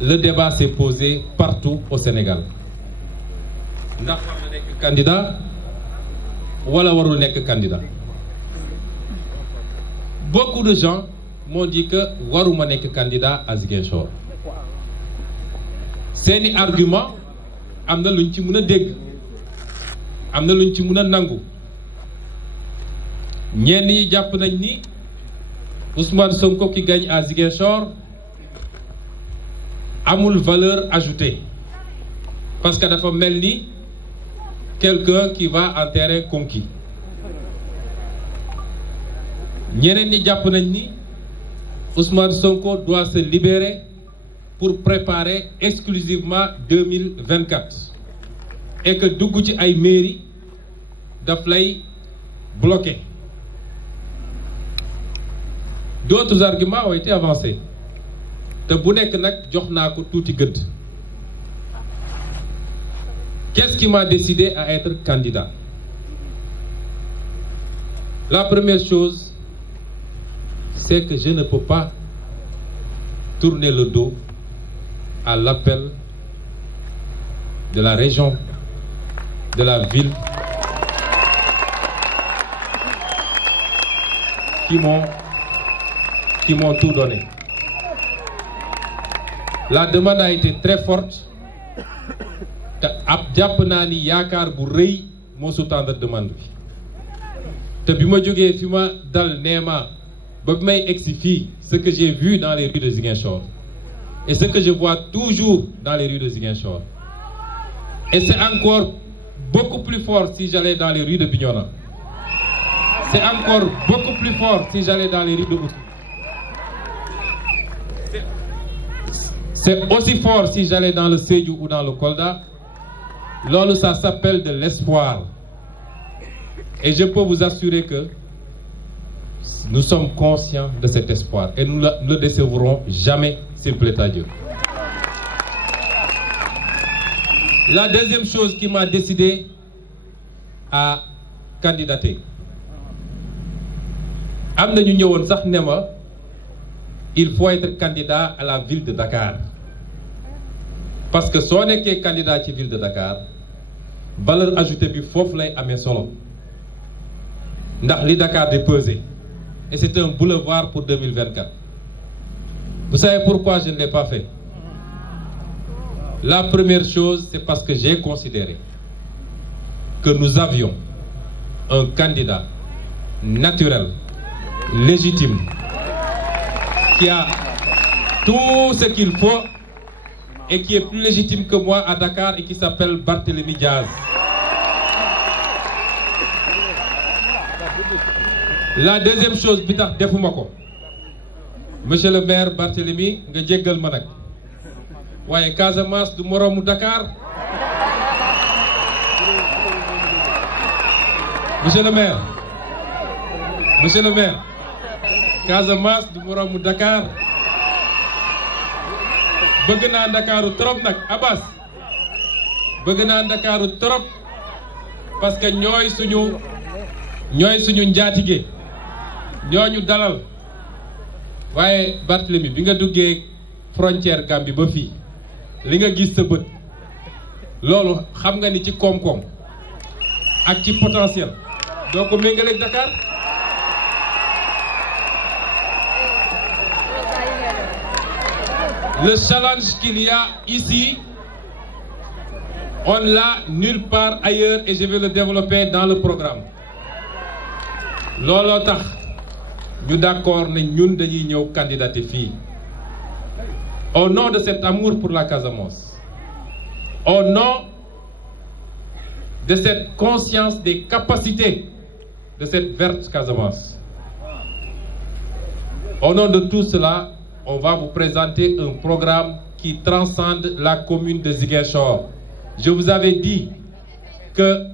le débat s'est posé partout au Sénégal ndax war na nekk candidat wala warul nekk candidat. Beaucoup de gens m'ont dit que waruma nekk candidat à Ziguinchor. Seeni argument am na luñ ci mën a dégg, am na luñ ci mën a nangu. Ñenn ñi jàpp nañ ni Ousmane Sonko qui gagne à Ziguinchor amul valeur ajoutée parce que dafa mel ni quelqu'un qui va en terrain conquis. Ñeneen ñi jàpp nañ ni Ousmane Sonko doit se libérer pour préparer exclusivement 2024 et que dugg ci ay mairie daf lay bloquer. D'autres arguments ont été avancés te bu nekk nag jox naa ko tuuti gëdd. Qu'est-ce qui m'a décidé à être candidat? La première chose, c'est que je ne peux pas tourner le dos à l'appel de la région, de la ville, qui m'ont tout donné. La demande a été très forte te ab jàpp naa ni yaakaar bu rëy moo sous-tendre demande bi te bi ma jógee fi ma dal neema ba bi may egsi fii, ce que j'ai vu dans les rues de Ziguinchor et ce que je vois toujours dans les rues de Ziguinchor, et c'est encore beaucoup plus fort si j'allais dans les rues de Bignona, c'est encore beaucoup plus fort si j'allais dans les rues de Oussouye, c'est aussi fort si j'allais dans le Sédhiou ou dans le Kolda. Loolu, ça s'appelle de l'espoir, et je peux vous assurer que nous sommes conscients de cet espoir et nous ne le décevrons jamais, s'il plaît à Dieu. La deuxième chose qui m'a décidé à candidater, am na ñu ñëwoon sax ne ma il faut être candidat à la ville de Dakar parce que soo nekkee candidat ci ville de Dakar valeur ajoutée bi foofu lay amee solo ndax li Dakar di peser. Et c'est un boulevard pour 2024. Vous savez pourquoi je ne l'ai pas fait? La première chose, c'est parce que j'ai considéré que nous avions un candidat naturel, légitime, qui a tout ce qu'il faut et qui est plus légitime que moi à Dakar et qui s'appelle Barthélémy Diaz. La deuxième chose bi tax defuma ko, monsieur le maire Barthélémy nga jéggal ma nag waaye Casamance du moroomu Dakar. Monsieur le maire Casamance du moroomu Dakar. Bëgg naa Ndakaaru trop nag Abbas, bëgg naa Ndakaaru trop parce que ñooy suñu njaatige, ñooñu dalal. Waaye Barthélémy bi nga duggee frontière Gambie ba fii li nga gis sa bët loolu xam nga ni ci koom-koom ak ci potentiel doo ko méngaleeg Dakar. Le challenge qu'il y a ici, on l'a nulle part ailleurs et je vais le développer dans le programme. Looloo tax ñu d'accord ne ñun dañuy ñëw candidater fii au nom de cet amour pour la Casamance, au nom de cette conscience des capacités de cette verte Casamance. Au nom de tout cela, on va vous présenter un programme qui transcende la commune de Ziguinchor. Je vous avais dit que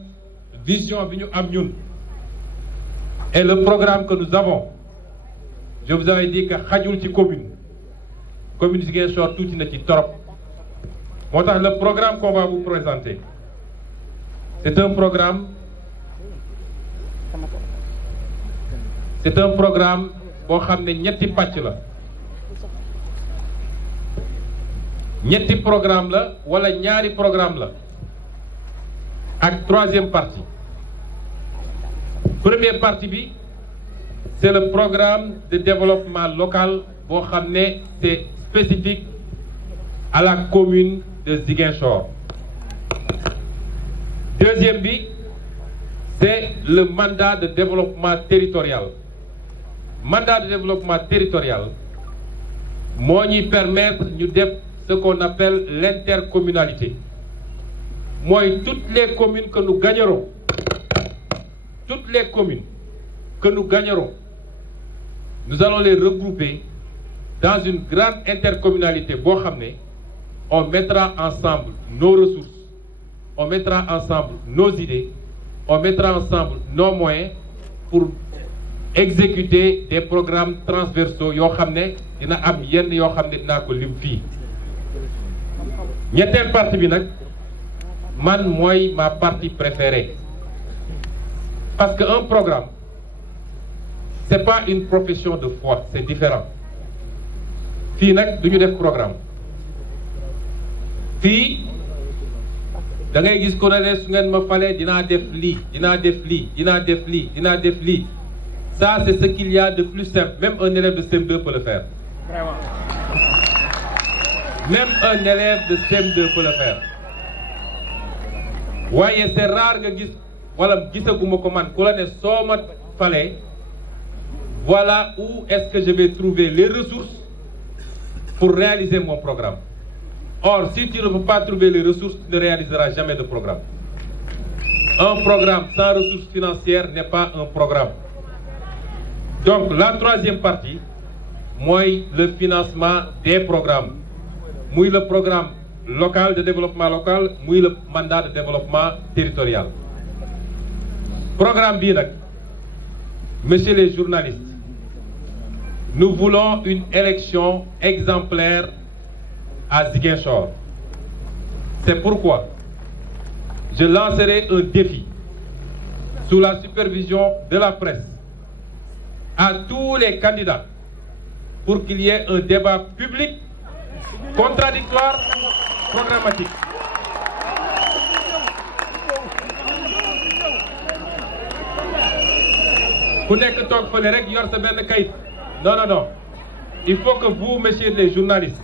vision bi ñu am ñun et le programme que nous avons, je vous avais dit que xajul ci commune Ziguinchor tuuti na ci torop. Moo tax le programme qu'on va vous présenter, c'est un programme boo xam ne ñetti pàcc la. ñetti programme la wala ñaari programme la ak troisième partie. Première partie bi c'est le programme de développement local boo xam ne c'est spécifique à la commune de Ziguinchor. Deuxième bi c'est le mandat de développement territorial. Mandat de développement territorial moo ñuy permettre ñu def ce qu'on appelle l'intercommunalité. Mooy toutes les communes que nous gagnerons, toutes les communes que nous gagnerons, nous allons les regrouper dans une grande intercommunalité boo xam ne on mettra ensemble nos ressources, on mettra ensemble nos idées, on mettra ensemble nos moyens pour exécuter des programmes transversaux yoo xam ne dina am yenn yoo xam ne dinaa ko lim fii. Ñetteel partie bi nag man mooy ma partie préférée parce que un programme c'est pas une profession de foi, c'est différent. Fii nag du ñu def programme fii da ngay gis ko ne su ngeen ma falee dinaa def lii dinaa def lii dinaa def lii dinaa def lii. Ça c'est ce qu'il y a de plus simple. Même un élève de CM2 peut le faire. Vraiment. Même un élève de CM2 peut le faire. waaye c'est rare nga gis wala gisaguma ko man ku la ne soo ma falee voilà où est-ce que je vais trouver les ressources pour réaliser mon programme. Or, si tu ne peux pas trouver les ressources, tu ne réaliseras jamais de programme. Un programme sans ressources financières n'est pas un programme. Donc, la troisième partie, moi, le financement des programmes. Moi, le programme local de développement local, moi, le mandat de développement territorial. Programme BIRAC, messieurs les journalistes, nous voulons une élection exemplaire à Ziguinchor. C'est pourquoi je lancerai un défi sous la supervision de la presse à tous les candidats pour qu'il y ait un débat public, contradictoire, programmatique. Ku nekk toog fële rek yor sa benn kayit. Non, non, non. Il faut que vous, messieurs les journalistes,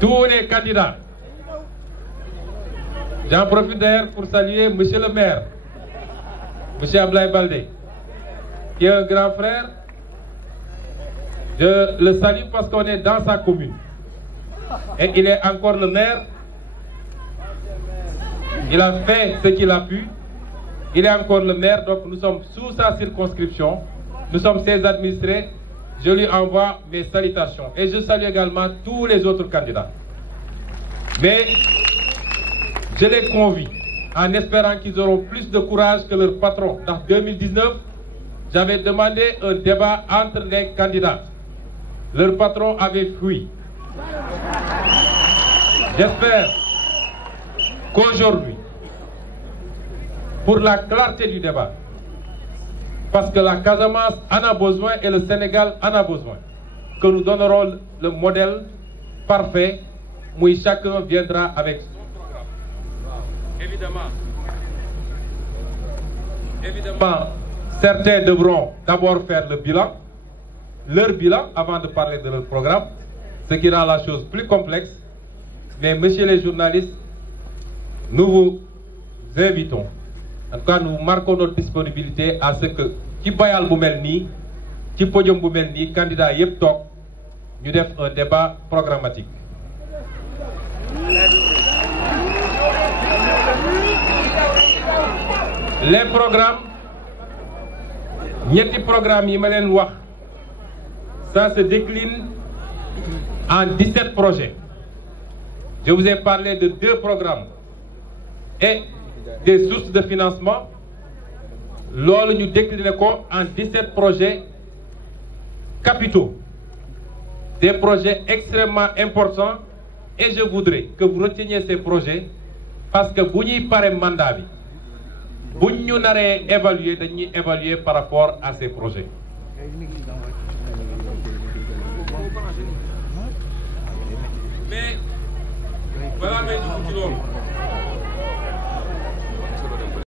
tous les candidats, j'en profite d'ailleurs pour saluer monsieur le maire, monsieur Ablaye Baldé, qui est un grand frère. Je le salue parce qu'on est dans sa commune. Et il est encore le maire. Il a fait ce qu'il a pu. Il est encore le maire, donc nous sommes sous sa circonscription. Nous sommes ses administrés. Je lui envoie mes salutations. Et je salue également tous les autres candidats. Mais je les convie, en espérant qu'ils auront plus de courage que leur patron. En 2019, j'avais demandé un débat entre les candidats. Leur patron avait fui. J'espère qu'aujourd'hui, pour la clarté du débat, parce que la Casamance en a besoin et le Sénégal en a besoin, que nous donnerons le modèle parfait où chacun viendra avec son programme. Évidemment, certains devront d'abord faire leur bilan avant de parler de leur programme, ce qui rend la chose plus complexe. Mais messieurs les journalistes, nous vous invitons, en tout cas nous marquons notre disponibilité à ce que ci bayal bu mel nii ci podium bu mel nii candidat yëpp toog ñu def un débat programmatique. Les programmes, ñetti programmes yi ma leen wax, ça se décline en 17 projets. Je vous ai parlé de 2 programmes et des sources de financement. Loolu ñu décliné ko en 17 projets capitaux, des projets extrêmement importants, et je voudrais que vous reteniez ces projets parce que bu ñuy pare mandat bi buñ ñu naree évaluer dañuy évaluer par rapport à ces projets. balaa may dugg ci loolu